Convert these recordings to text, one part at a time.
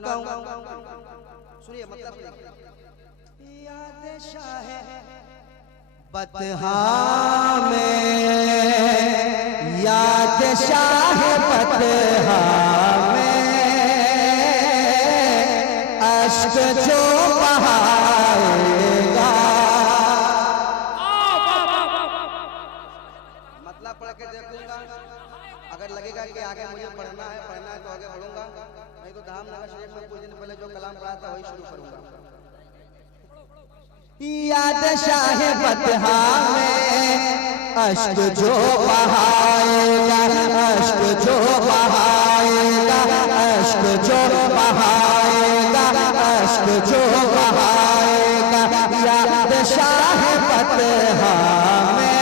सुनाता हूँ, सुनिए मतलब याद शाह बतहा में, याद शाह बतहा में अश्क जो बहाएगा। मतलब पढ़ के देखूंगा, अगर लगेगा कि आगे मुझे पढ़ना है तो आगे बढ़ूंगा, नहीं तो धामनगर शरीफ में कुछ दिन पहले जो कलाम पढ़ा था वही शुरू करूंगा। याद शाह बतहा में अश्क जो बहाएगा, अश्क जो बहाएगा, अश्क जो बहाएगा, अश्क जो बहाएगा। याद शाह बतहा में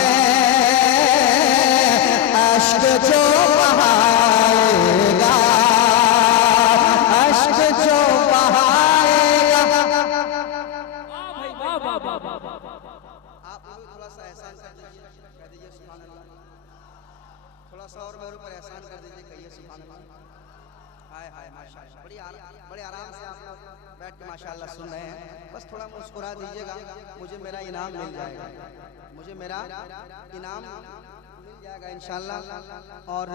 अश्क जो बहाएगा, अश्क जो बहाएगा। आप थोड़ा सा एहसान कर दीजिए, कह दीजिए सुभान अल्लाह। थोड़ा सा और मेरे ऊपर एहसान कर दीजिए, कहिए सुभान अल्लाह। हाय हाय माशाअल्लाह, बड़े आराम से आप बैठ के माशाअल्लाह सुन रहे हैं। बस थोड़ा मुस्कुरा दीजिएगा, मुझे मेरा इनाम मिल जाएगा, मुझे मेरा इनाम मिल जाएगा इंशाअल्लाह। और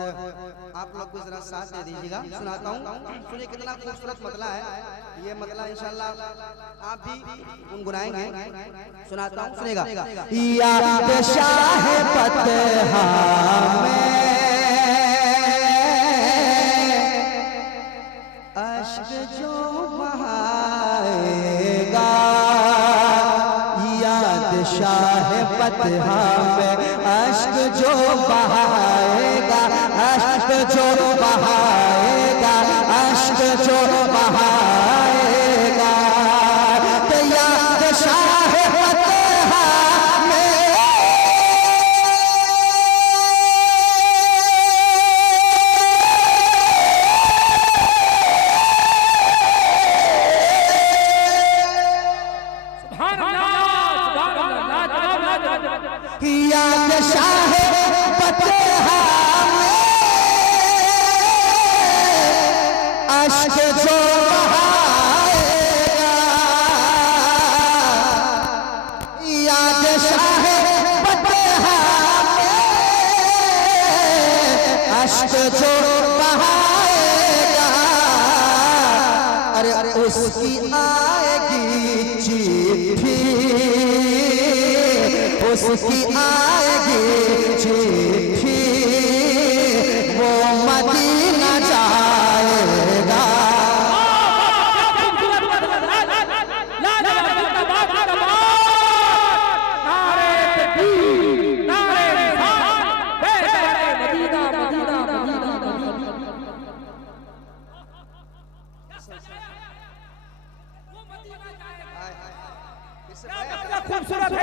आप लोग भी जरा साथ दे दीजिएगा। सुनाता हूँ, सुनिए कितना खूबसूरत मतला है ये मतला, इंशाअल्लाह आप भी गुनगुनाएंगे। सुनाता हूँ, सुनेगा। याद शाह बतहा में अश्क जो बहाएगा, याद शाह बतहा में अश्क जो बहाएगा, अश्क जो बहाएगा, अश्क जो बहाएगा। तो याद शाह बतहा में याद शाह बतहा में अश्क जो बहाएगा, याद शाह बतहा में अश्क जो बहाएगा। अरे उसकी आएगी चिट्ठी, उसकी आएगी चिट्ठी, वो मदीना जाएगा। खूबसूरत है,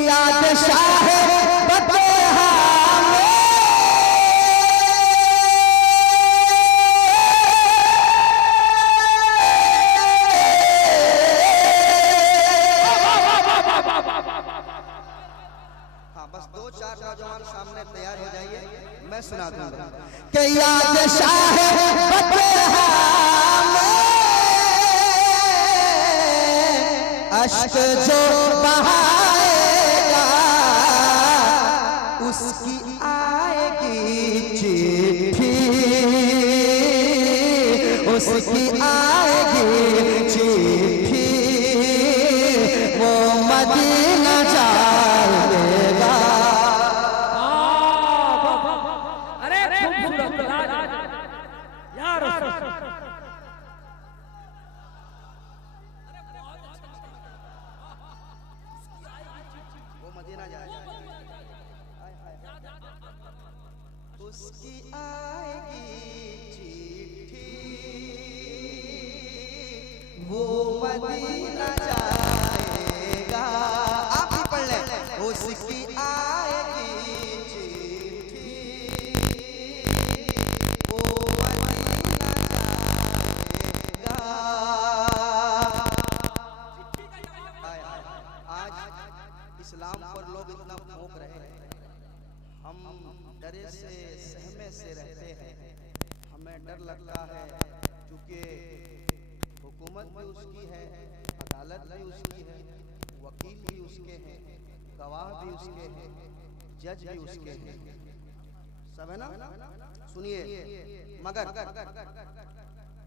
याद शाह बतहा में हाँ, बस 2-4 नौजवान सामने तैयार हो जाइए, मैं सुना दूंगा कि याद शाह बतहा में अश्क जो बहाएगा, उसकी आएगी चिट्ठी, उसकी आएगी चिट्ठी, वो मदीना जाएगा। अरे खूबसूरत यार, उसकी आएगी चिट्ठी, वो मदीना जाएगा। आप भी पढ़ लें, उसकी आएगी चिट्ठी, वो मदीना जाएगा। आज इस्लाम पर लोग इतना भोंक रहे हैं, हम डरे से सहमे से रहते हैं, हमें डर लगता है क्योंकि हुकूमत भी उसकी है, अदालत भी उसकी है, वकील भी उसके हैं, गवाह भी उसके हैं, जज भी उसके हैं, सब है ना। सुनिए, मगर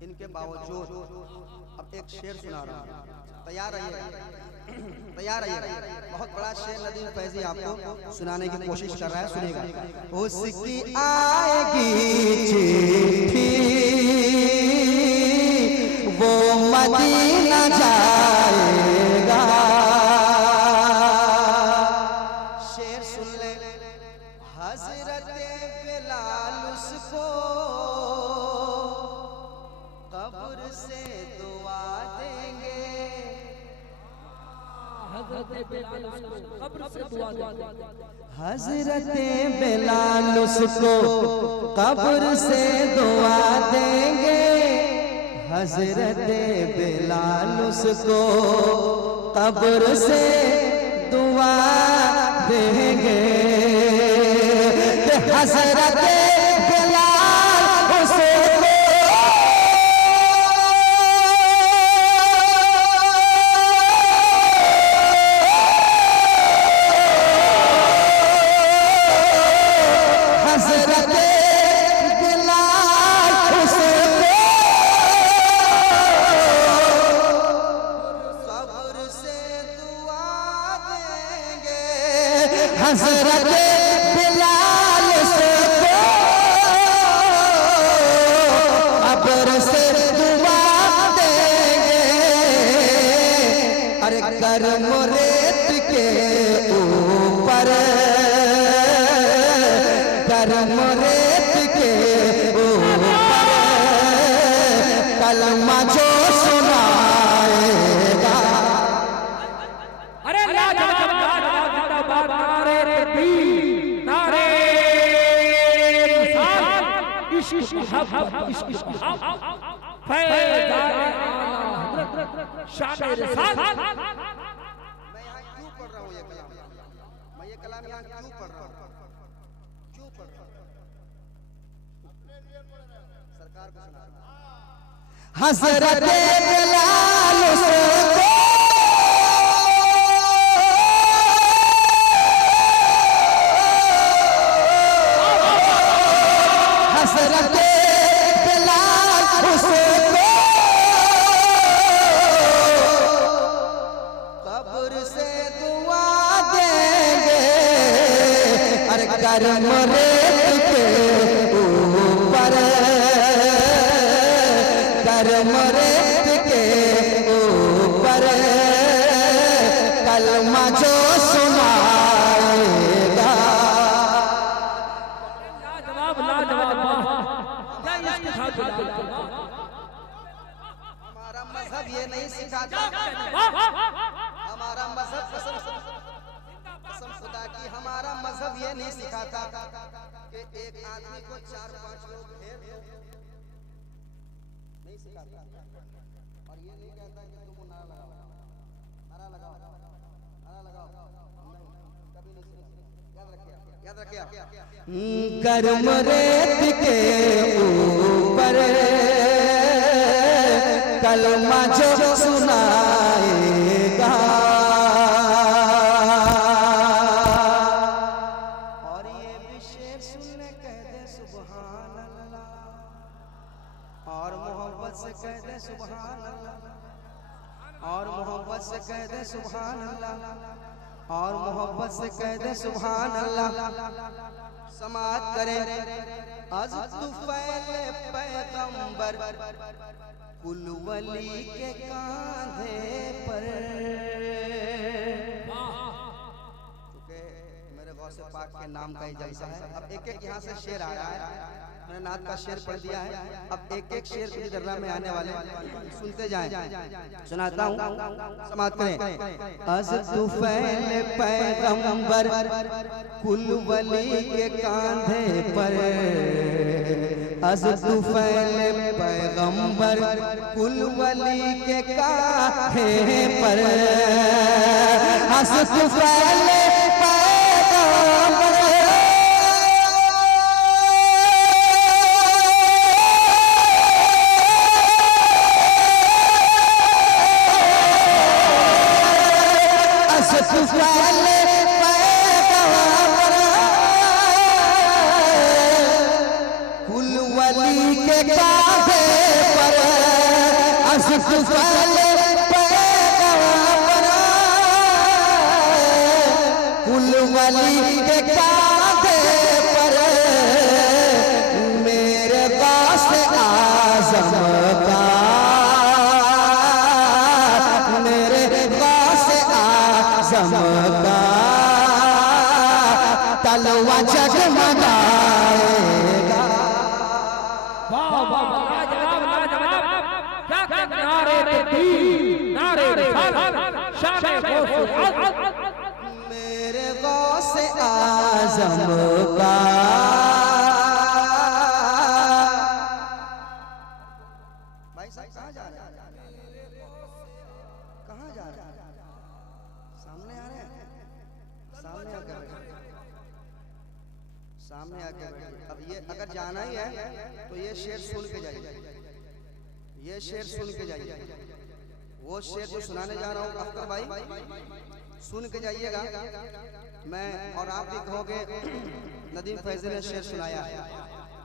इनके बावजूद अब एक शेर सुना रहा हूं, तैयार रहिए, तैयार रहिए। बहुत बड़ा शेर नदीम फैजी आपको सुनाने की कोशिश कर रहा है, सुनिएगा। उसकी आएगी चिट्ठी वो मदीना जाएगा। शेर सुन ले, हजरत बिलाल उसको कब्र से दुआ देंगे। हजरत बिलाल उसको कब्र से दुआ देंगे। हजरत बिलाल उसको कब्र से दुआ देंगे। हजरत बिलाल उसको कब्र से दुआ देंगे। हजरत बिलाल उसको हजरत बिलाल से कब्र से दुआ देंगे। अरे कर्म रेत के ऊपर, कर्म रेत के ऊपर कलमा जो सुनाएगा। अरे मैं ये कलाम यहाँ क्यों पढ़ रहा हूँ? क्यों पढ़ रहा हूँ? सरकार को सुना। हजरत बिलाल उसको हजरत बिलाल उसको कब्र से दुआ देंगे। अरे कर्म रेत के ऊपर, कर्म रेत के ऊपर कलमा जो सुनाएगा। हमारा मजहब ये नहीं सिखाता, हमारा मजहब कसम खुदा की, हमारा मजहब ये नहीं सिखाता कि एक आदमी को 4-5 लोग घेर दो, नहीं सिखाता। और ये नहीं कहता कि तुम नारा लगाओ, नारा लगाओ, नारा लगाओ, कभी नहीं सिखाता। याद रखिए, याद रखिए। कर्म रेत के ऊपर कलमा जो सुनाएगा। और ये भी शेर सुनने कह दे सुभान अल्लाह, और मोहब्बत से कह दे सुभान अल्लाह, और मोहब्बत से कह दे सुभान अल्लाह, और मोहब्बत से कह दे सुभान अल्लाह। समात करें अज़ तुफ़ैल पैगंबर कुल वली के कांधे पर। क्योंकि मेरे गौसे पाक के नाम का ही जलसा है। अब एक एक यहाँ से शेर आ रहा है, मैंने नात का शेर पढ़ दिया है, अब एक एक शेर की दर्रा में आने वाले सुनते जाएं। सुनाता हूँ, समात करें। अज़ तुफ़ैल पैगंबर कुल वली के कांधे पर, अज़ तुफ़ैल पैगंबर कुल वली के कांधे पर, अज़ तुफ़ैल पैगंबर फैले पैगंबर कुल वली के कांधे पर अश्क फैले पैगंबर कुल वली के कांधे पर मेरे पास आज़म का का तलवा जगमगाएगा। वाह वाह लाजवाब लाजवाब क्या क्या नारे तकबीर नारे रिसालत शान गौस मेरे गौस आज़म का भाई साहब कहाँ जा रहे हैं? कहाँ जा रहे हैं? सामने आ रहे हैं? सामने आकर बैठे। सामने आकर बैठे। अब ये अगर जाना ही है तो ये शेर सुन के जाइए, ये शेर सुन के जाइए। वो शेर जो सुनाने जा रहा हूँ अख्तर भाई सुन के जाइएगा। मैं और आप भी कहोगे नदीम फैज़ी ने शेर सुनाया है,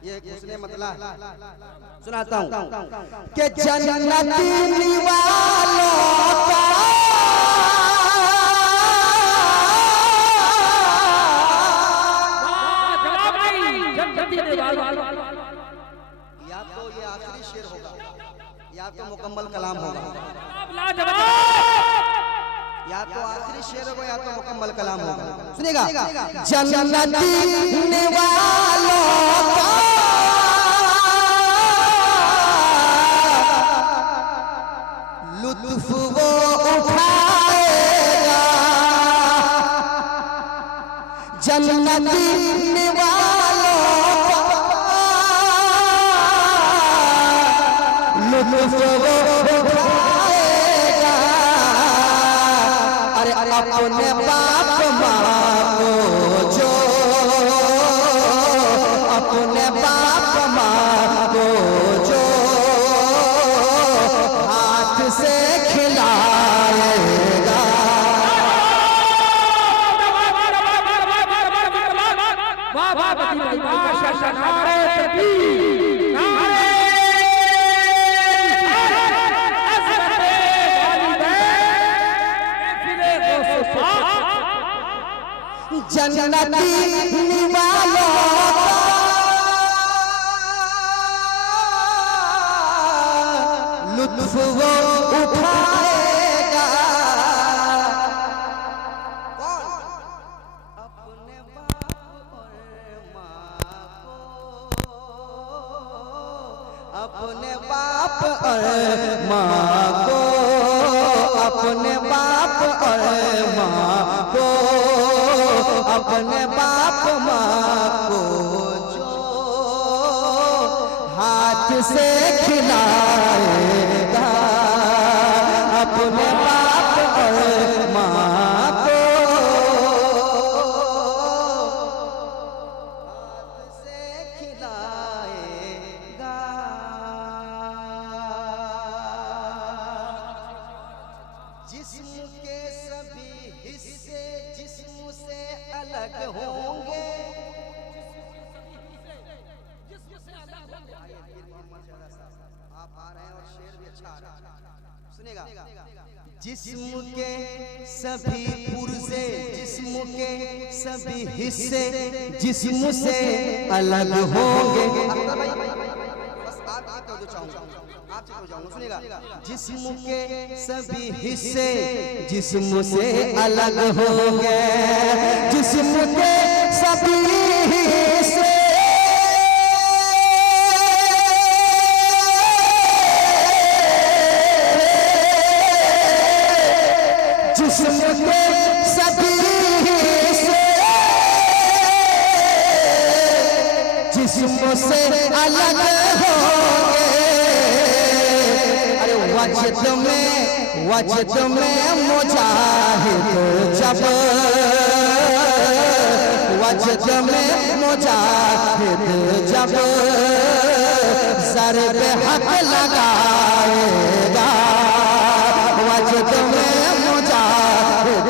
ये उसने मतलब सुनाता हूँ कि जन्नती वालों का या तो ये आखिरी शेर होगा या तो मुकम्मल कलाम होगा, या तो आखिरी शेर होगा या तो मुकम्मल कलाम होगा। सुनिएगा जन्नती वालों का लुत्फ वो उठाएगा, जन्नती वालों का लुत्फ वो उठाएगा। अरे अपने बाप माँ को जो अपने बाप माँ को जो हाथ से खिलाएगा। वाह वाह भाई माशाअल्लाह नारे तकबीर नारे जन्नती वालों का लुत्फ वो उठाएगा। कौन? अपने बाप और माँ को, अपने बाप और माँ को, अपने बाप और माँ को, अपने बाप माँ को जो हाथ से खिलाएगा। अपने बाप और माँ को हाथ से खिलाएगा। जिस्म के सभी हिस्से जिस्म से अलग होंगे। आप आ रहे हैं और शेर भी अच्छा आ रहा है, सुनेगा। जिस्म के सभी पुर्जे जिस्म के सभी हिस्से जिस्म से अलग होंगे। बस आप तो चाहूंगा आपसे तो जाऊंगा, सुनेगा। जिस्म के सभी हिस्से जिस्म से अलग होंगे, जिस्म के सभी हिस्से जिस्म के सभी हिस्से जिस्म से अलग होंगे। अरे वजद में मुजाहिद जब वजद में मुजाहिद जब ज़रब हक लगाएगा। वजद में मुजाहिद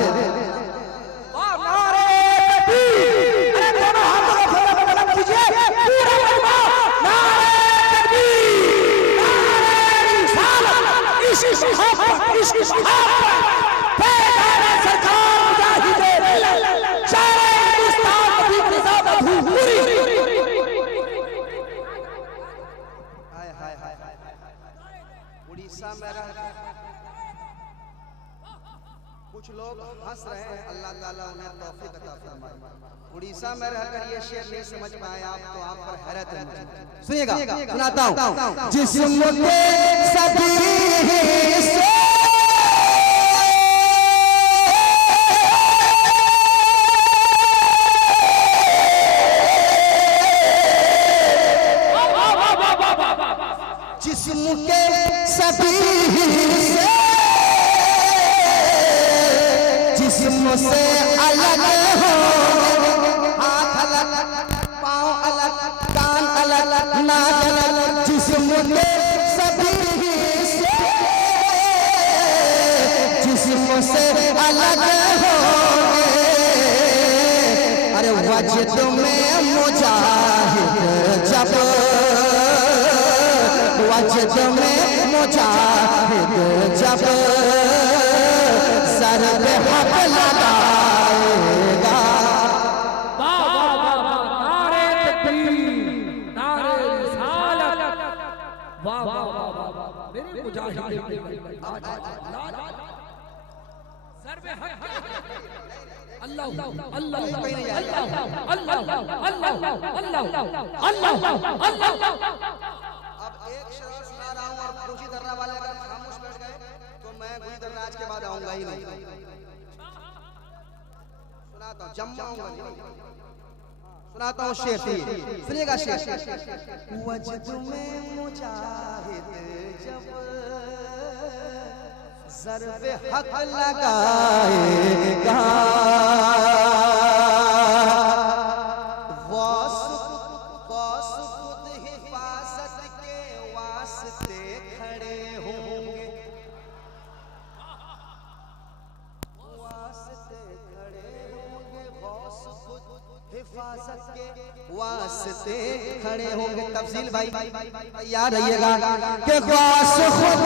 इश्क मोहब्बत बेदारा सरकार मुजाहिदे शायर हिंदुस्तान की फिजा पूरी। हाय हाय हाय उड़ीसा में रह कुछ लोग हंस रहे हैं, अल्लाह ताला उन्हें तौफीक अता फरमाए। उड़ीसा में रहकर ये शेर नहीं समझ पाए आप तो आप पर हैरत है। सुनिएगा, सुनाता हूँ। जिस्म के सभी हिस्से जिस्म के सभी हिस्से जिस्म से अलग हो, हाथ अलग, पाँव अलग, कान अलग, नाक अलग, जिस्म के सभी हिस्से जिस्म से अलग हो। अरे वजद में मुजाहिद जब वजद में मुजाहिद जब सर पे हक लगाएगा। नारे तकबीर, नारे रिसालत, वाह वाह वाह वाह मेरे मुजाहिद सर पे हक अल्लाह अल्लाह अल्लाह अल्लाह अल्लाह। अब एक शेर सुना रहा हूँ और खुशी दर्रा वाले अगर खामोश बैठ गए तो मैं गुई दर्रा आज के बाद आऊंगा ही नहीं। सुनाता हूँ, जमाऊंगा नहीं, सुनाता हूँ शेर। सुनिएगा शेर। वजद में मुजाहिद जब ज़र्बे हक लगाएगा, गौस खुद हिफाजत के वास्ते खड़े होंगे, वास्ते खड़े होंगे, गौस खुद हिफाजत के वास्ते खड़े होंगे। तफसील भाई तैयार रहिएगा कि गौस खुद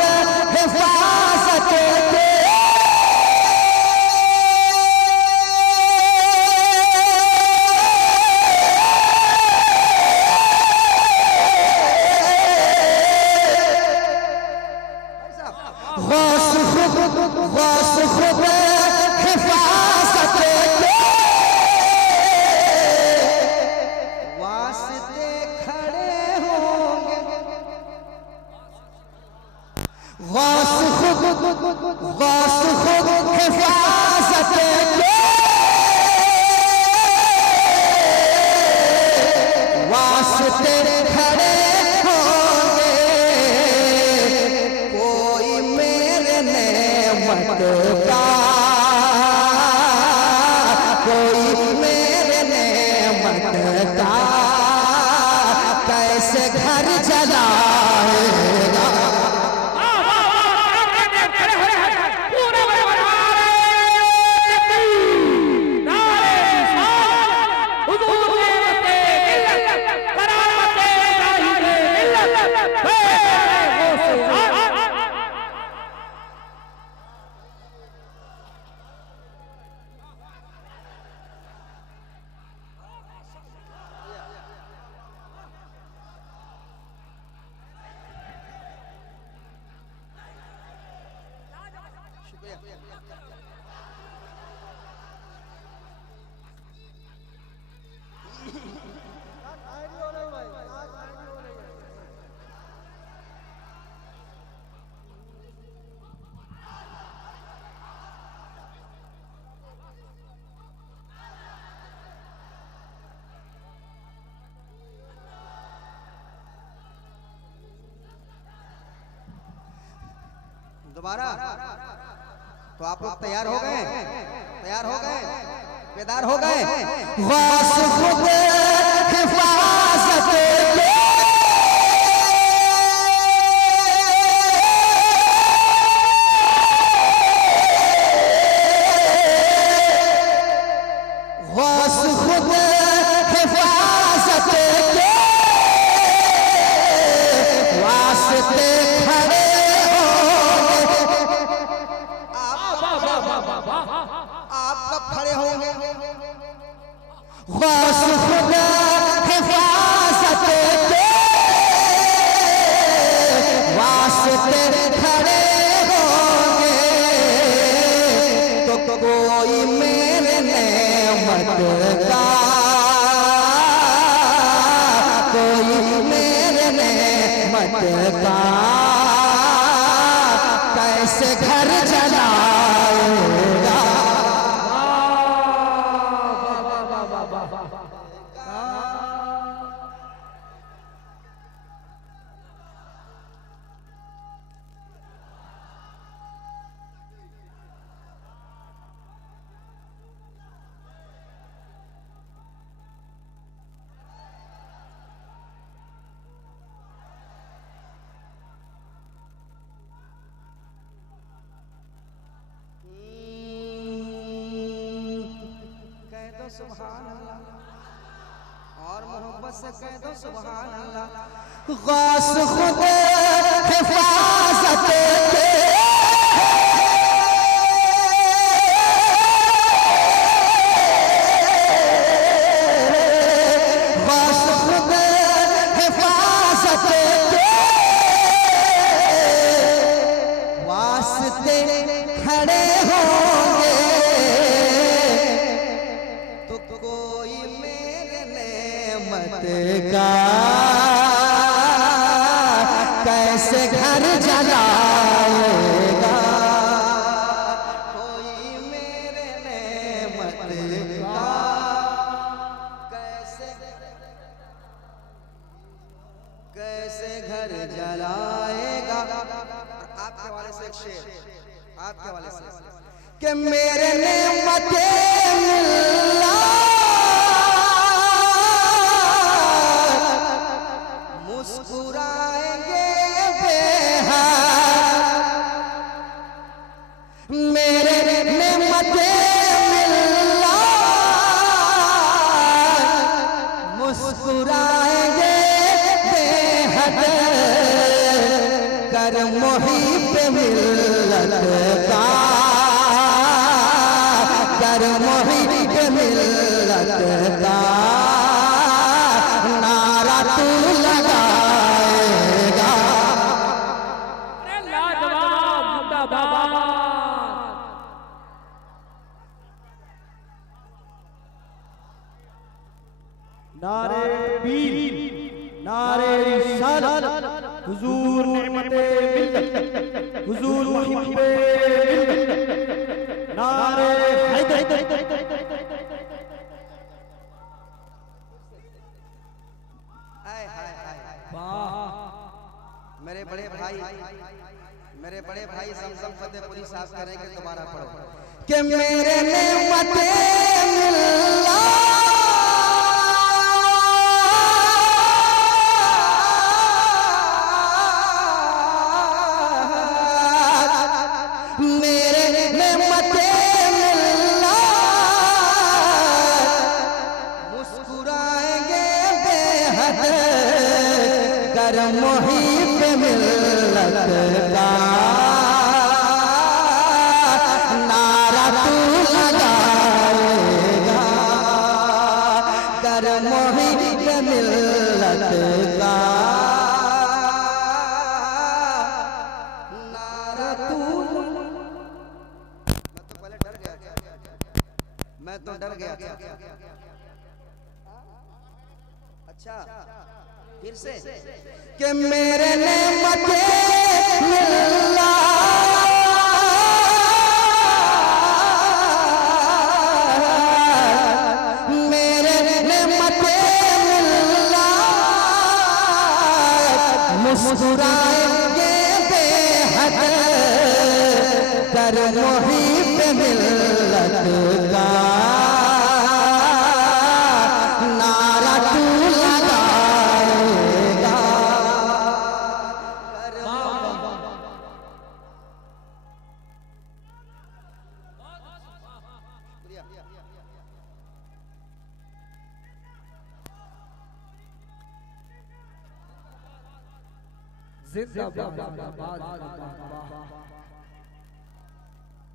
हिफाजत के कैसे घर जलाएगा। दोबारा तो आप लोग तैयार हो गए? तैयार हो गए? बेदार हो गए? गौस खुद हिफाजत के गौस खुद हिफाजत के वास्ते खड़े होंगे, गौस खुदा हिफाजत के वास्ते खड़े होंगे तो कोई मेरे नेमत का, कोई मेरे नेमत का कैसे घर जलाएगा। कह दो सुभान अल्लाह और मोहब्बत से कह दो सुभान अल्लाह। गौस खुदा हिफाजत के वास्ते खड़े होंगे तो कोई मेरे नेमत का कैसे घर जलाएगा। कोई मेरे नेमत का कैसे घर जलाएगा। आपके वाले से एक शेर, आपके वाले से कि मेरे नेमते मिल्ला मुस्कुराएंगे बेहद, मेरे नेमते मिल्ला मुस्कुराएंगे बेहद कर मुहिब मिल्लत का, कर मुहिब मिल्लत का नारा तू लगाएगा। अरे लाजवाब जिंदाबाद। नारे पीर, नारे रिसालत, हुजूर नेमते मिल्लत, हुजूर मुहिब्बे मिल्लत, नारे हैदर। हाय हाय हाय। वाह मेरे बड़े भाई समसम फतेहपुरी साहब करेंगे, दोबारा पढ़ो कि मेरे नेमते मिल्ला मेरे नेमते मिल्ला मुस्कुराएंगे बेहद कर मुहिब मिल्लत का नारा तू लगाएगा। कर मुहिब मिल्लत का नारा तू। मैं तो डर गया था। अच्छा फिर से कि मेरे नेमते मिल्ला मेरे नेमते मिल्ला मुस्कुराएंगे बेहद कर मुहिब मिल्लत का नारा तू लगाएगा। जिंदाबाद जिंदाबाद।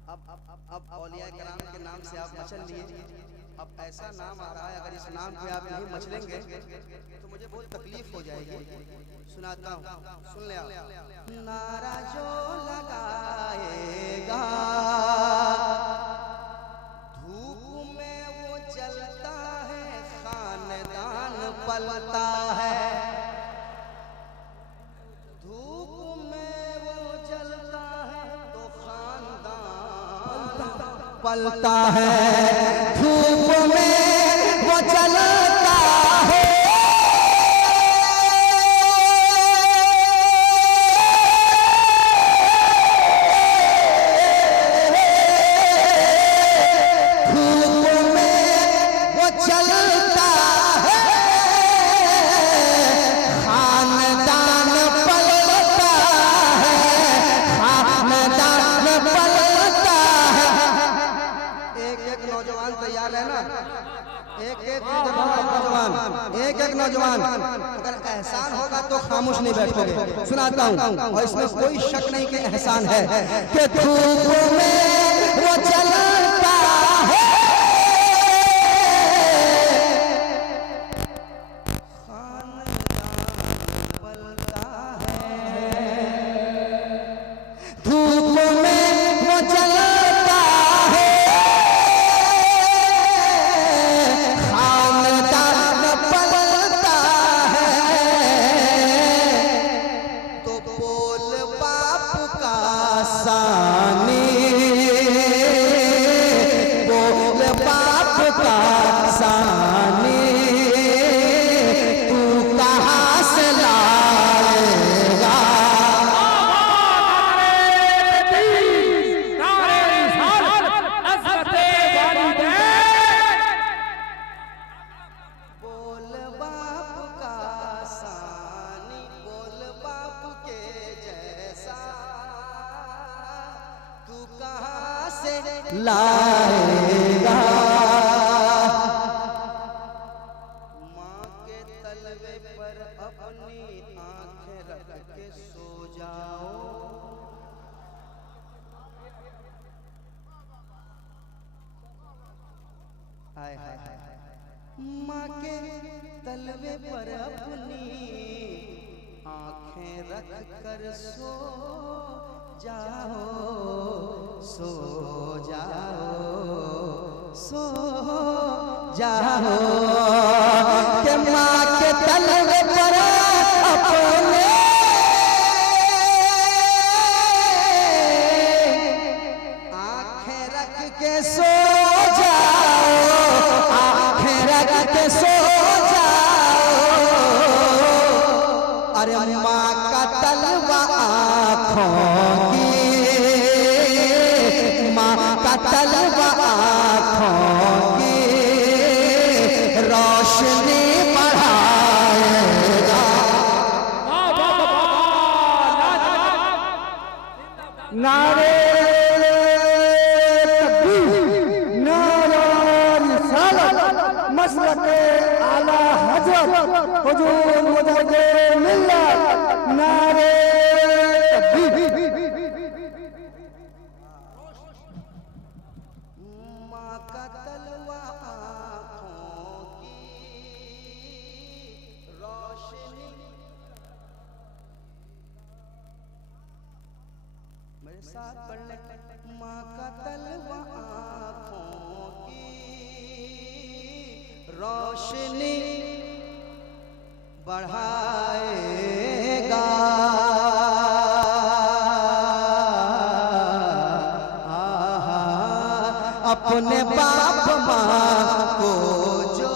अब अब औलिया कराम के नाम से आप मचल लिए, अब ऐसा नाम आ रहा है, अगर इस नाम पे आप नहीं मचलेंगे तो मुझे बहुत तकलीफ हो जाएगी। सुनाता हूँ, सुन ले आप। नारा जो लगाएगा धूप में वो जलता है, खानदान पलता है। धूप में वो जलता है तो खानदान पलता है। धूप में वो जलता है, धूप में वो जलता है, खानदान पलता है, खानदान पलता है। एक एक नौजवान तैयार है ना, एक एक नौजवान अगर एहसान होगा तो खामोश नहीं बैठोगे। सुनाता हूँ, और इसमें कोई शक नहीं कि एहसान है कि धूप में वो जलता है, खानदान पलता है। धूप में वो जलता है, खानदान पलता है। तो बोल बाप का सानी, बोल बाप का सानी, तू कहाँ से लाएगा। बोल बाप का सानी, बोल बाप के जैसा, तू कहाँ से लाएगा। माँ के तलवे पर अपनी आंखें रख के सो जाओ। हाय हाय हाय। माँ के तलवे पर अपनी आंखें रख कर सो जाओ, सो जाओ, सो जाओ। के माँ के तलवे पर अपने आंखें रख के सो जाओ, आंखें रख के सो जाओ। अरे माँ का तलवा आँखों की, माँ का तलवा आँखों की रोशनी बढ़ाएगा। नारे तकबीर, नारे रिसालत, मसलके आला हजरत हुजूर मुजद्दिद मिल्लत। नारे तकबीर। माँ का तलवा आँखों की रोशनी, मेरे साथ पढ़ ले। माँ का तलवा आँखों की रोशनी बढ़ाएगा। अपने बाप माँ को जो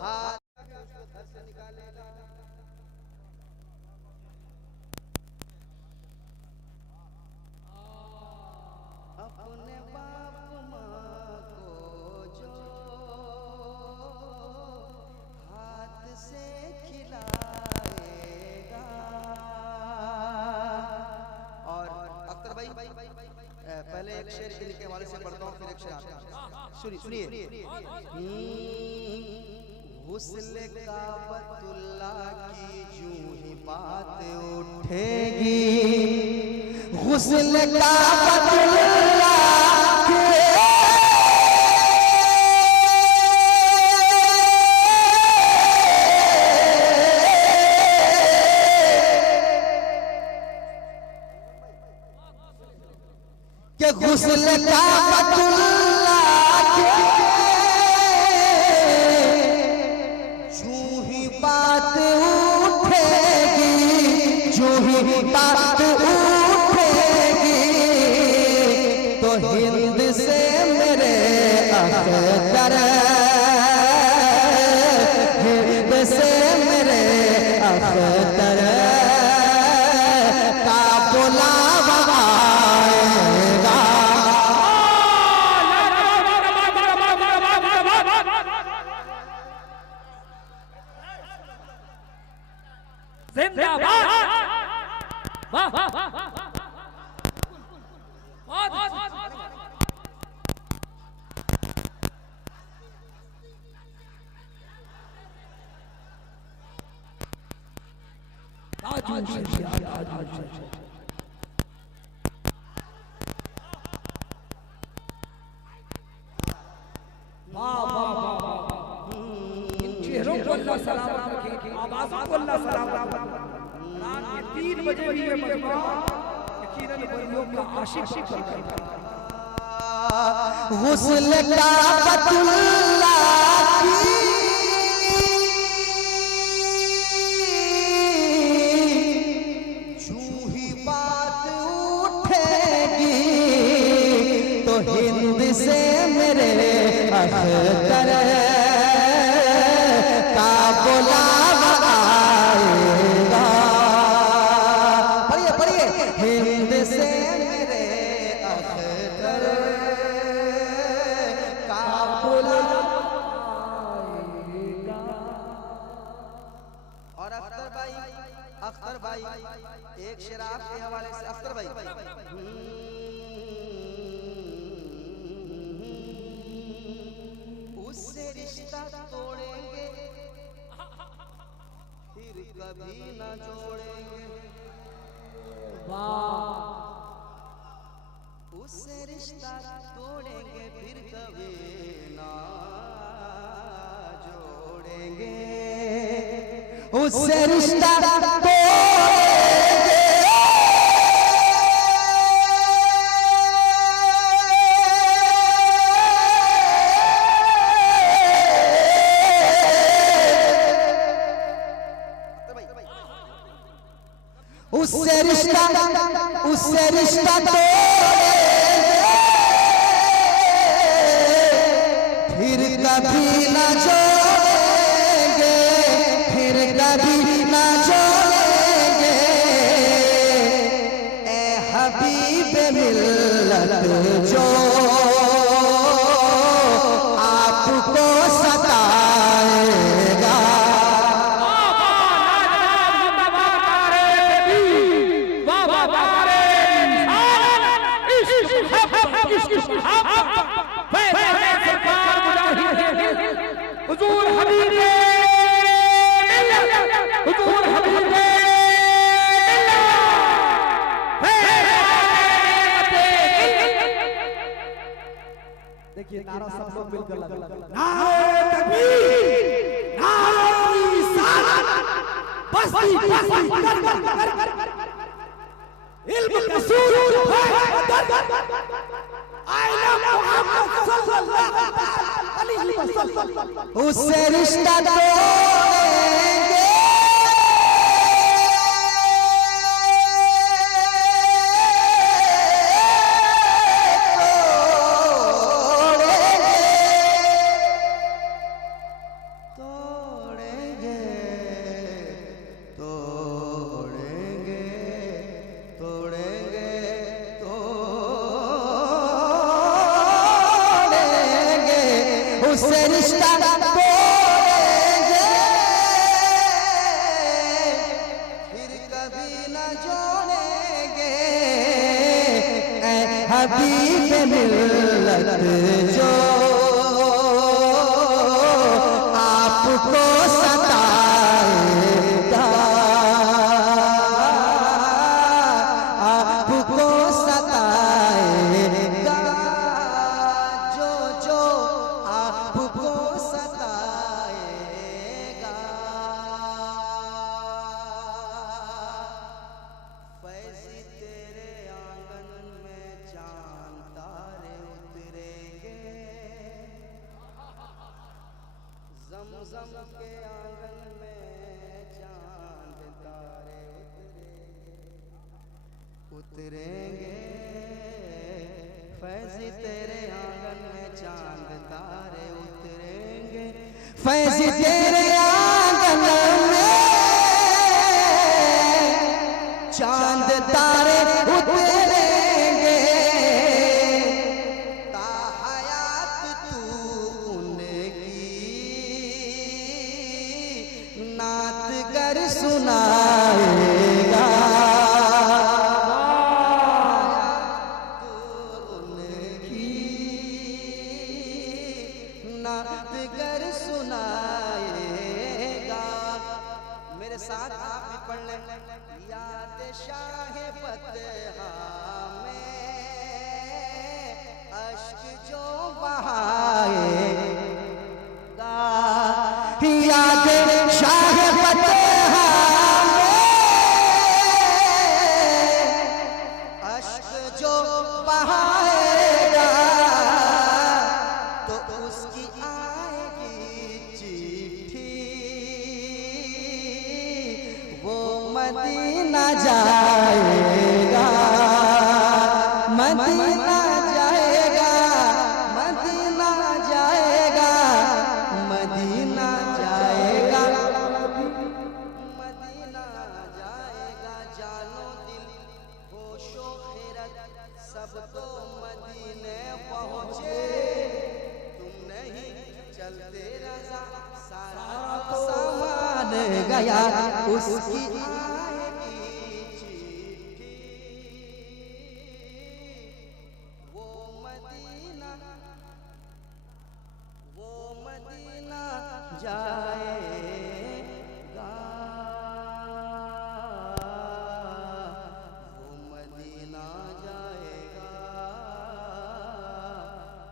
हाथ से निकालेगा, अपने बाप माँ को जो हाथ से खिलाएगा। और अख्तर भाई पहले एक शेर इनके हवाले से पढ़ता हूँ, फिर एक शेर आता है। सुनिए। हुस्न काबतुल्ला की जूं ही बात उठेगी, हुस्न काबतुल्ला के हुस्न काबतुल्ला के जूं ही बात उठेगी, जूं ही बात उठेगी, तो हिंद से मेरे अख्तर, हिंद से मेरे अख्तर का बुलावा आएगा। जिंदाबाद। वाह वाह वाह चेहरों को अल्लाह सलामत रखे, आवाज़ों को अल्लाह सलामत रखे। रात के 3 बजे भी ये मजमा यकीनन वलियों का आशिक करता है। हुस्न काबतुल्ला की जूं ही बात उठेगी, तो हिंद से मेरे अख्तर का बुलावा आएगा। पढ़िए पढ़िए, हिंद से मेरे अख्तर का बुलावा। और अख्तर भाई एक शेर आपके हवाले से। अख्तर भाई उससे रिश्ता तोड़ेंगे फिर कभी न जोड़ेंगे, उससे रिश्ता तोड़ेंगे फिर कभी ना जोड़ेंगे, उससे रिश्ता उससे रिश्ता तोड़ेंगे फिर कभी न जोड़ेंगे, फिर कभी न जोड़ेंगे। ए हबीब मिल्लत जो आपको सताएगा, हुजूर हबीबे हुजूर हबीबे देखिए नारा सब लोग मिलकर लगा, नारे तकबीर, नारे रिसालत, बस्ती इल्म का सूरज है, आईना मोहम्मद सल्लल्लाहु अलैहि वसल्लम। उससे रिश्ता तोड़ेंगे उससे रिश्ता तोड़ेंगे फिर कभी न जोड़ेंगे। ऐ हबीब मिल्लत जो आपको आपको सताएगा, आपको सताएगा, जो जो आपको सताएगा। फैज़ी तेरे आंगन में चांद तारे उतरेंगे, ज़मज़म के आंगन में चांद तारे उतरेंगे। फैज़ी तेरे आंगन में चांद तारे उतरेंगे, फैज़ तेरे आंगन में चांद तारे उतरेंगे, ताहयात तू उनकी नात कर सुनाएगा, नात कर सुनाएगा। मेरे साथ आप भी पढ़ लें। याद शाह फतहा में अश्क जो बहाएगा, याद शाह फतहा में अश्क जो बहाएगा, तो उसकी आएगी चिट्ठी, वो मदीना जाएगा, मदीना जाएगा, मदीना जाएगा, मदीना जाएगा, मदीना जाएगा। जानो दिल होशो खैरत सब तो मदीने पहुँचे, तुम नहीं चलते रज़ा सारा तो मान गया उसकी आएगी चिट्ठी, वो मदीना जाएगा, वो मदीना जाएगा,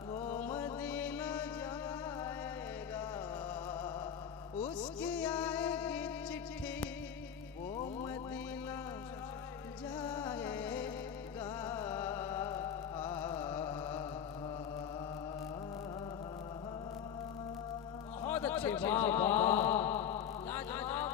वो मदीना जाएगा, उसकी आएगी चिट्ठी, वो मदीना जाएगा। बहुत अच्छे, वाह वाह, लाजवाब।